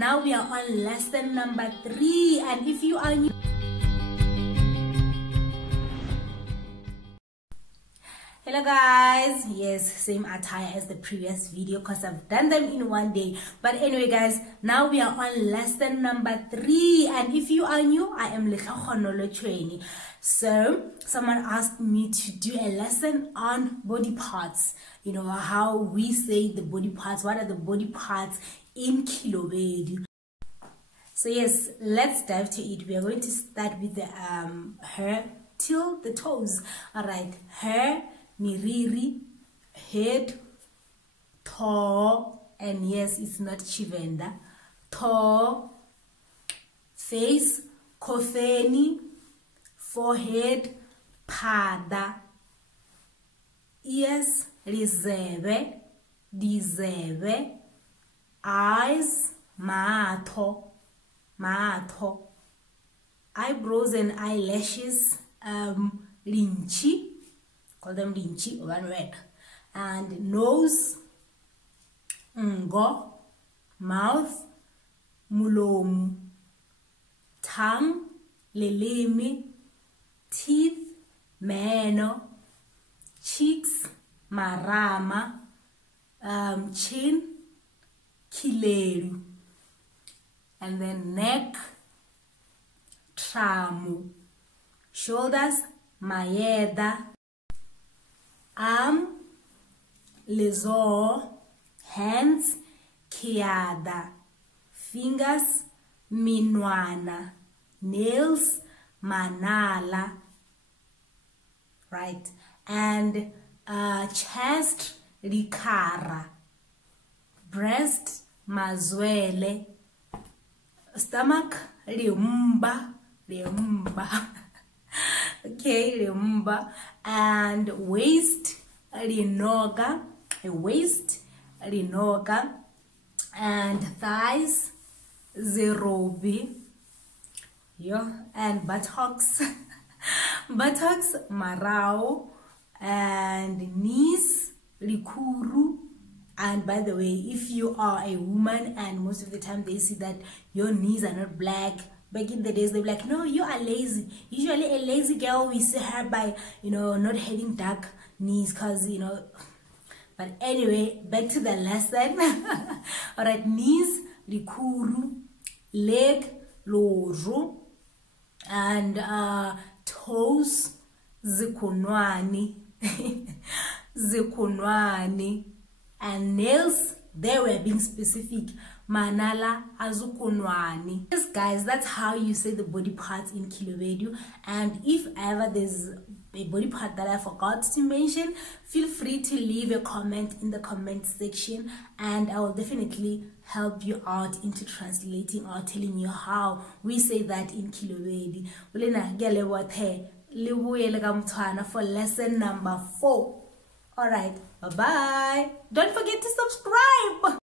Now we are on lesson number 3, and if you are new, hello guys, yes, same attire as the previous video because I've done them in one day. But anyway guys, now we are on lesson number 3, and if you are new, I am Lekhakhonolo Chweni. So someone asked me to do a lesson on body parts, you know, how we say the body parts, what are the body parts in Kilobedu. So yes, let's dive to it. We are going to start with the hair till the toes. All right, hair, miriri, head, toe, and yes, it's not Chivenda, toe, face, kofeni, forehead, pada, ears, lizebe, dizebe, eyes, matho, eyebrows and eyelashes, linchi, call them linchi, one word, and nose, ngo, mouth, mulomu, tongue, lelimi, teeth, meno, cheeks, marama, chin, kileru, and then neck, tramu, shoulders, mayeda, arm, lezo, hands, kiada, fingers, minwana, nails, manala, right, and chest, likara, breast, mazwele, stomach, limba, okay, limba, and waist, linoga, and thighs, zerobi, and buttocks, marao, and knees, likuru. And by the way, if you are a woman and most of the time they see that your knees are not black, back in the days they'll be like, no, you are lazy. Usually a lazy girl, we see her by, you know, not having dark knees, because, you know. But anyway, back to the lesson. All right, knees, likuru, leg, loru, and toes, zikunwani, and nails, they were being specific, manala azukunwani. Yes guys, that's how you say the body parts in Kilobedu. And if ever there's a body part that I forgot to mention, feel free to leave a comment in the comment section, and I will definitely help you out into translating or telling you how we say that in Kilobedu. For lesson number 4. All right, bye-bye. Don't forget to subscribe.